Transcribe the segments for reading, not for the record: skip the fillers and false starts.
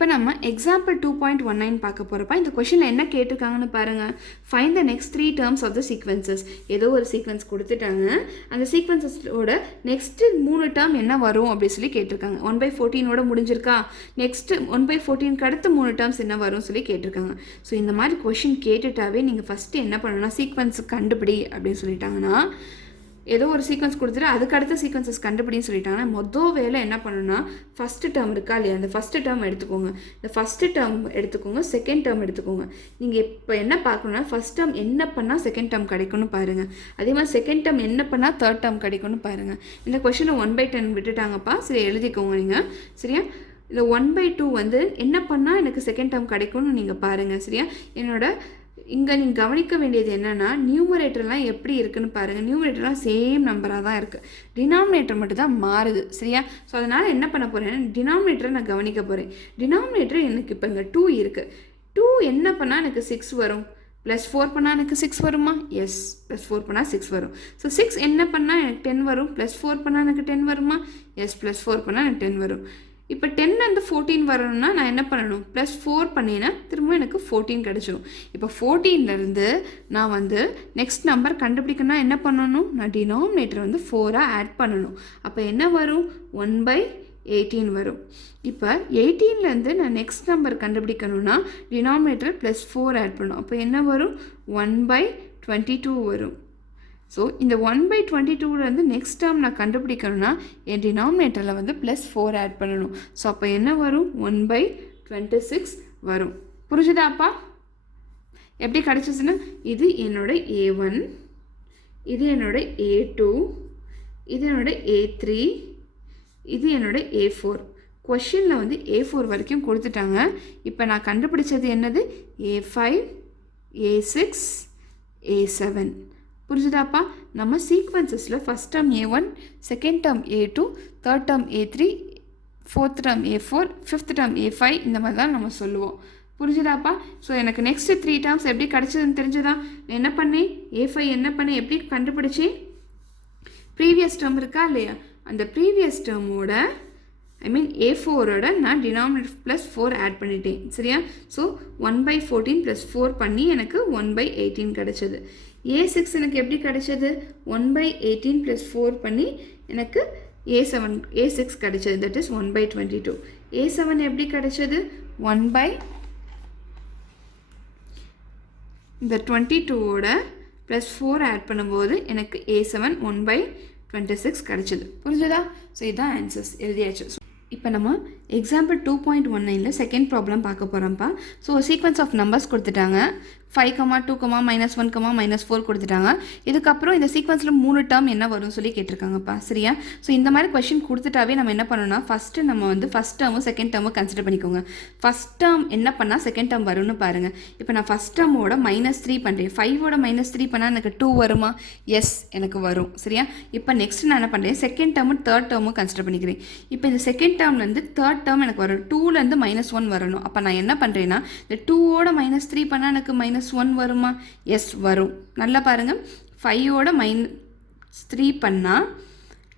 இப்போ நம்ம எக்ஸாம்பிள் 2.19 பார்க்க போகிறப்ப இந்த கொஷனில் என்ன கேட்டிருக்காங்கன்னு பாருங்கள். Find the next 3 terms of the sequences. ஏதோ ஒரு சீக்வன்ஸ் கொடுத்துட்டாங்க, அந்த சீக்வன்சஸோட நெக்ஸ்ட்டு 3 டேர்ம் என்ன வரும் அப்படின்னு சொல்லி கேட்டிருக்காங்க. 1/14 முடிஞ்சிருக்கா, நெக்ஸ்ட்டு 1/14க்கு அடுத்து 3 டேர்ம்ஸ் என்ன வரும் சொல்லி கேட்டிருக்காங்க. ஸோ இந்த மாதிரி கொஷின் கேட்டுட்டாவே நீங்கள் ஃபஸ்ட்டு என்ன பண்ணணும்னா சீக்வன்ஸ் கண்டுபிடி அப்படின்னு சொல்லிட்டாங்கன்னா, ஏதோ ஒரு சீக்வன்ஸ் கொடுத்துட்டு அதுக்கு அடுத்த சீக்வன்சஸ் கண்டுபிடின்னு சொல்லிட்டாங்கன்னா மொதல் வேலை என்ன பண்ணணும்னா ஃபஸ்ட்டு டேர்ம் இருக்கா இல்லையா, அந்த ஃபஸ்ட்டு டேர்ம் எடுத்துக்கோங்க. இந்த ஃபஸ்ட்டு டேர்ம் எடுத்துக்கோங்க, செகண்ட் டேர்ம் எடுத்துக்கோங்க. நீங்கள் இப்போ என்ன பார்க்கணுன்னா ஃபஸ்ட் டேர்ம் என்ன பண்ணால் செகண்ட் டேர்ம் கிடைக்கும்னு பாருங்கள். அதே மாதிரி செகண்ட் டேர்ம் என்ன பண்ணால் தேர்ட் டேர்ம் கிடைக்கும்னு பாருங்கள். இந்த கொஷனில் 1/10 விட்டுட்டாங்கப்பா, சரி எழுதிக்கோங்க நீங்கள். சரியா, இந்த 1/2 வந்து என்ன பண்ணால் எனக்கு செகண்ட் டேர்ம் கிடைக்கும்னு நீங்கள் பாருங்கள். சரியா, என்னோட இங்கே நீங்கள் கவனிக்க வேண்டியது என்னென்னா நியூமரேட்டர்லாம் எப்படி இருக்குன்னு பாருங்கள். நியூமரேட்டர்லாம் சேம் நம்பராக தான் இருக்குது, டினாமினேட்டர் மட்டும் தான் மாறுது. சரியா, ஸோ அதனால் என்ன பண்ண போகிறேன், டினாமினேட்டரை நான் கவனிக்க போகிறேன். டினாமினேட்டர் எனக்கு இப்போ இங்கே 2 இருக்குது. 2 என்ன பண்ணால் எனக்கு 6 வரும், +4 பண்ணால் எனக்கு 6 வருமா? எஸ், +4 பண்ணால் 6 வரும். ஸோ 6 என்ன பண்ணால் எனக்கு 10 வரும், +4 பண்ணால் எனக்கு 10 வருமா? எஸ், +4 பண்ணால் எனக்கு 10 வரும். இப்போ 10 14 வரணும்னா நான் என்ன பண்ணணும், +4 பண்ணினா திரும்ப எனக்கு 14 கிடச்சிடும். இப்போ 14லேருந்து நான் வந்து நெக்ஸ்ட் நம்பர் கண்டுபிடிக்கணும்னா என்ன பண்ணணும், நான் டினாமினேட்டர் வந்து 4 ஆட் பண்ணணும். அப்போ என்ன வரும், 1/18 வரும். இப்போ 18லேருந்து நான் நெக்ஸ்ட் நம்பர் கண்டுபிடிக்கணும்னா டினாமினேட்டர் +4 ஆட் பண்ணணும். அப்போ என்ன வரும், 1/22 வரும். ஸோ இந்த 1/22லேருந்து நெக்ஸ்ட் டேர்ம் நான் கண்டுபிடிக்கணும்னா என் டினாமினேட்டரில் வந்து +4 ஆட் பண்ணணும். ஸோ அப்போ என்ன வரும், 1/26 வரும். புரிஞ்சுதாப்பா? எப்படி கிடச்சிச்சுன்னா இது என்னோட A1, இது என்னோட A2, இது என்னோட A3, இது என்னோட A4. கொஷினில் வந்து A4 வரைக்கும் கொடுத்துட்டாங்க. இப்போ நான் கண்டுபிடிச்சது என்னது, A5, A6, A7. புரிஞ்சுதாப்பா? நம்ம சீக்வன்சஸில் first term A1, second term A2, third term A3, fourth term A4, fifth term A5 இந்த மாதிரி தான் நம்ம சொல்லுவோம். புரிஞ்சுதாப்பா? ஸோ எனக்கு நெக்ஸ்ட்டு 3 டேர்ம்ஸ் எப்படி கிடச்சதுன்னு தெரிஞ்சுதா? என்ன பண்ணேன், A5 என்ன பண்ணேன், எப்படி கண்டுபிடிச்சேன், ப்ரீவியஸ் டேர்ம் இருக்கா இல்லையா, அந்த ப்ரீவியஸ் டேர்மோட A4ஓட நான் டினாமினேட்டர் +4 ஆட் பண்ணிட்டேன். சரியா, ஸோ 1/14 +4 பண்ணி எனக்கு 1/18 கிடச்சது. A6 எனக்கு எப்படி கிடைச்சது, 1/18 +4 பண்ணி எனக்கு A6 கிடைச்சது, தட் இஸ் 1/22. A7 எப்படி கிடைச்சது, இந்த 22ஓட +4 ஆட் பண்ணும்போது எனக்கு A7 1/26 கிடைச்சது. புரிஞ்சுதா? ஸோ இதுதான் ஆன்சர்ஸ், எழுதியாச்சு. இப்போ நம்ம எக்ஸாம்பிள் 2.19ல் செகண்ட் ப்ராப்ளம் பார்க்க போகிறோம்ப்பா. ஸோ சீக்வன்ஸ் ஆஃப் நம்பர்ஸ் கொடுத்துட்டாங்க, 5, 2, -1, -4 கொடுத்துட்டாங்க. இதுக்கப்புறம் இந்த சீக்வன்ஸில் 3 டேர்ம் என்ன வரும்னு சொல்லி கேட்டிருக்காங்கப்பா. சரியா, ஸோ இந்த மாதிரி கொஷின் கொடுத்துட்டாவே நம்ம என்ன பண்ணணும்னா ஃபஸ்ட்டு நம்ம வந்து ஃபஸ்ட் டேர்மும் செகண்ட் டேர்மும் கன்சிடர் பண்ணிக்கோங்க. ஃபஸ்ட் டேர்ம் என்ன பண்ணால் செகண்ட் டேர்ம் வரும்னு பாருங்கள். இப்போ நான் ஃபஸ்ட் டேர்மோட -3 பண்ணுறேன். 5ஓட -3 பண்ணால் எனக்கு 2 வருமா? எஸ், எனக்கு வரும். சரியா, இப்போ நெக்ஸ்ட் நான் என்ன பண்ணுறேன், செகண்ட் டேர்மும் தேர்ட் டேர்மும் கன்சிடர் பண்ணிக்கிறேன். இப்போ இந்த செகண்ட் டேர்ம்லேருந்து தேர்ட் டேர்ம் எனக்கு வரும், 2லேருந்து -1 வரணும். அப்போ நான் என்ன பண்ணுறேன்னா இந்த 2ஓட -3 பண்ணால் எனக்கு -1 வருமா? எஸ், வரும். நல்லா பாருங்கள், 5ஓட -3 பண்ணால்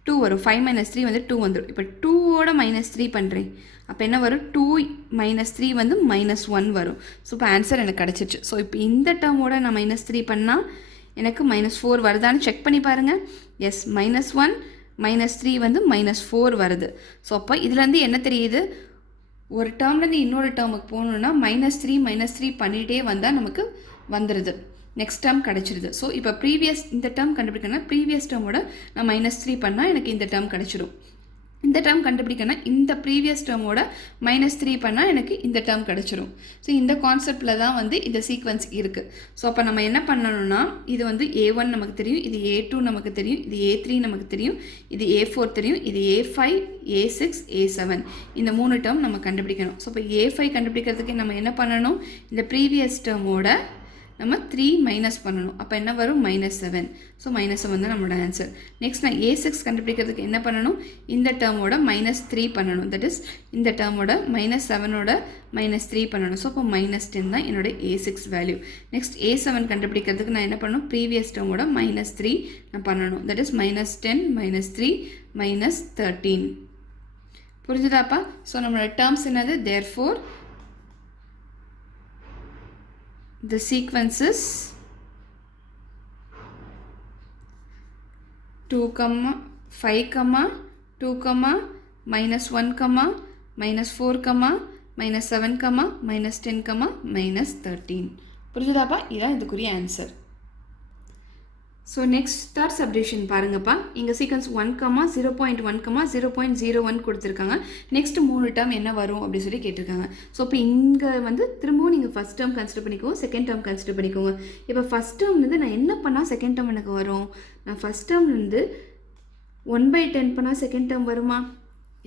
2 வரும். 5 - 3 வந்து 2 வந்துடும். இப்போ 2ஓட -3 பண்ணுறேன், அப்போ என்ன வரும், 2 - 3 வந்து -1 வரும். ஸோ இப்போ ஆன்சர் எனக்கு கிடச்சிச்சு. ஸோ இப்போ இந்த டேர்மோட நான் -3 பண்ணால் எனக்கு -4 வருதான்னு செக் பண்ணி பாருங்கள். எஸ், -1 -3 வந்து -4 வருது. ஸோ அப்போ இதுலேருந்து என்ன தெரியுது, ஒரு டேர்ம்லேருந்து இன்னொரு டேர்முக்கு போகணுன்னா -3 பண்ணிகிட்டே வந்தால் நமக்கு வந்துடுது, நெக்ஸ்ட் டேர்ம் கிடச்சிருது. ஸோ இப்போ இந்த டேர்ம் கண்டுபிடிக்கணும்னா ப்ரீவியஸ் டேர்மோட நான் -3 பண்ணால் எனக்கு இந்த டேர்ம் கிடச்சிடும். இந்த டேர்ம் கண்டுபிடிக்கணும், இந்த ப்ரீவியஸ் டேர்மோட -3 பண்ணால் எனக்கு இந்த டேர்ம் கிடச்சிரும். ஸோ இந்த கான்செப்டில் தான் வந்து இந்த சீக்வன்ஸ் இருக்குது. ஸோ அப்போ நம்ம என்ன பண்ணணும்னா இது வந்து A1 நமக்கு தெரியும், இது A2 நமக்கு தெரியும், இது A3 நமக்கு தெரியும், இது A4 தெரியும், இது A5, A6, A7 இந்த 3 டேர்ம் நம்ம கண்டுபிடிக்கணும். ஸோ இப்போ A5 கண்டுபிடிக்கிறதுக்கு நம்ம என்ன பண்ணணும், இந்த ப்ரீவியஸ் டேர்மோட நம்ம 3 மைனஸ் பண்ணணும். அப்போ என்ன வரும், -7. ஸோ -7 தான் நம்மளோட ஆன்சர். நெக்ஸ்ட் நான் A6 கண்டுபிடிக்கிறதுக்கு என்ன பண்ணணும், இந்த டேர்மோட -3 பண்ணணும். தட் இஸ் இந்த டேர்மோட -7ஓட -3 பண்ணணும். ஸோ அப்போ -10 தான் என்னோட A6 வேல்யூ. நெக்ஸ்ட் A7 கண்டுபிடிக்கிறதுக்கு நான் என்ன பண்ணணும், ப்ரீவியஸ் டேர்மோட -3 நான் பண்ணணும். That is -10, -3, -13. புரிஞ்சுதாப்பா? ஸோ நம்மளோட டேர்ம்ஸ் என்னது? therefore the sequences 2, 5, 2, -1, -4, -7, -10, -13. புரிஞ்சுதாப்பா? இதான் இதுக்குரிய answer. So next third subdivision பாருங்கப்பா. இங்கே சீக்வன்ஸ் 1, 0.1, 0.01 கொடுத்துருக்காங்க. நெக்ஸ்ட் 3 டேர்ம் என்ன வரும் அப்படின்னு சொல்லி கேட்டிருக்காங்க. ஸோ இப்போ இங்கே வந்து திரும்பவும் நீங்கள் ஃபஸ்ட் டேர்ம் கன்சிடர் பண்ணிக்கோங்க, செகண்ட் டேர்ம் கன்சிடர் பண்ணிக்கோங்க. இப்போ ஃபஸ்ட் டேர்ம்லேருந்து நான் என்ன பண்ணால் செகண்ட் டேர்ம் எனக்கு வரும்? நான் ஃபஸ்ட் டேர்ம்லேருந்து 1/10 பண்ணால் செகண்ட் டேர்ம் வருமா?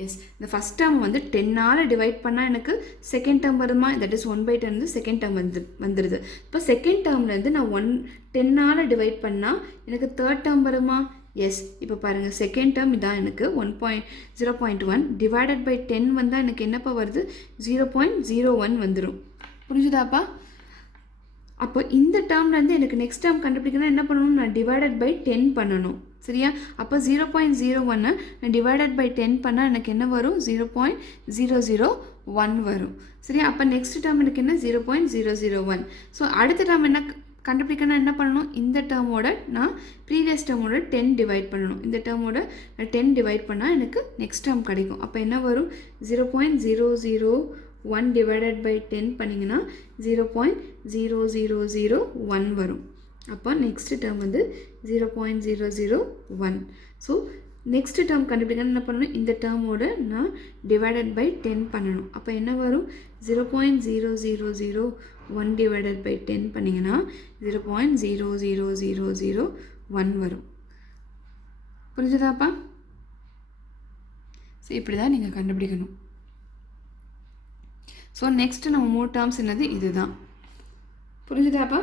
எஸ். இந்த ஃபஸ்ட் டேர்ம் வந்து 10ஆல் டிவைட் பண்ணால் எனக்கு செகண்ட் டேர்ம் வருமா? தட் இஸ் 1/10 வந்து செகண்ட் டேர்ம் வந்துடுது. இப்போ செகண்ட் டேர்ம்லேருந்து நான் 10ஆல் டிவைட் பண்ணால் எனக்கு தேர்ட் டேர்ம் வருமா? எஸ். இப்போ பாருங்கள், செகண்ட் டேர்ம் இதான் எனக்கு 0.1 டிவைடட் பை 10 வந்தால் எனக்கு என்னப்பா வருது? 0.01 வந்துடும். புரிஞ்சுதாப்பா? அப்போ இந்த டேர்ம்லேருந்து எனக்கு நெக்ஸ்ட் டேர்ம் கண்டுபிடிக்கணும் என்ன பண்ணணும்? நான் டிவைடட் பை 10 பண்ணணும். சரியா? அப்போ 0.01 டிவைடட் பை 10 பண்ணால் எனக்கு என்ன வரும்? 0.001 வரும். சரியா? அப்போ நெக்ஸ்ட் டேர்ம் எனக்கு என்ன? 0.001. ஸோ அடுத்த டேர்ம் என்ன கண்டுபிடிக்கணும்? என்ன பண்ணணும்? இந்த டேர்மோட நான் ப்ரீவியஸ் டேர்மோட 10 டிவைட் பண்ணணும். இந்த டேர்மோட 10 டிவைட் பண்ணால் எனக்கு நெக்ஸ்ட் டேர்ம் கிடைக்கும். அப்போ என்ன வரும்? 0.001 டிவைடட் பை 10 பண்ணிங்கன்னா 0.0001 வரும். அப்போ நெக்ஸ்ட் டேர்ம் வந்து 0.001. ஸோ நெக்ஸ்ட் டேர்ம் கண்டுபிடிக்கணும் என்ன பண்ணணும்? இந்த டேர்மோட நான் டிவைடட் பை 10 பண்ணணும். அப்போ என்ன வரும்? 0.0001 டிவைடட் பை 10 பண்ணிங்கன்னா 0.00001 வரும். புரிஞ்சுதாப்பா? ஸோ இப்படி தான் நீங்கள் கண்டுபிடிக்கணும். ஸோ நெக்ஸ்ட்டு நம்ம 3 டேர்ம்ஸ் என்னது? இதுதான். புரிஞ்சுதாப்பா?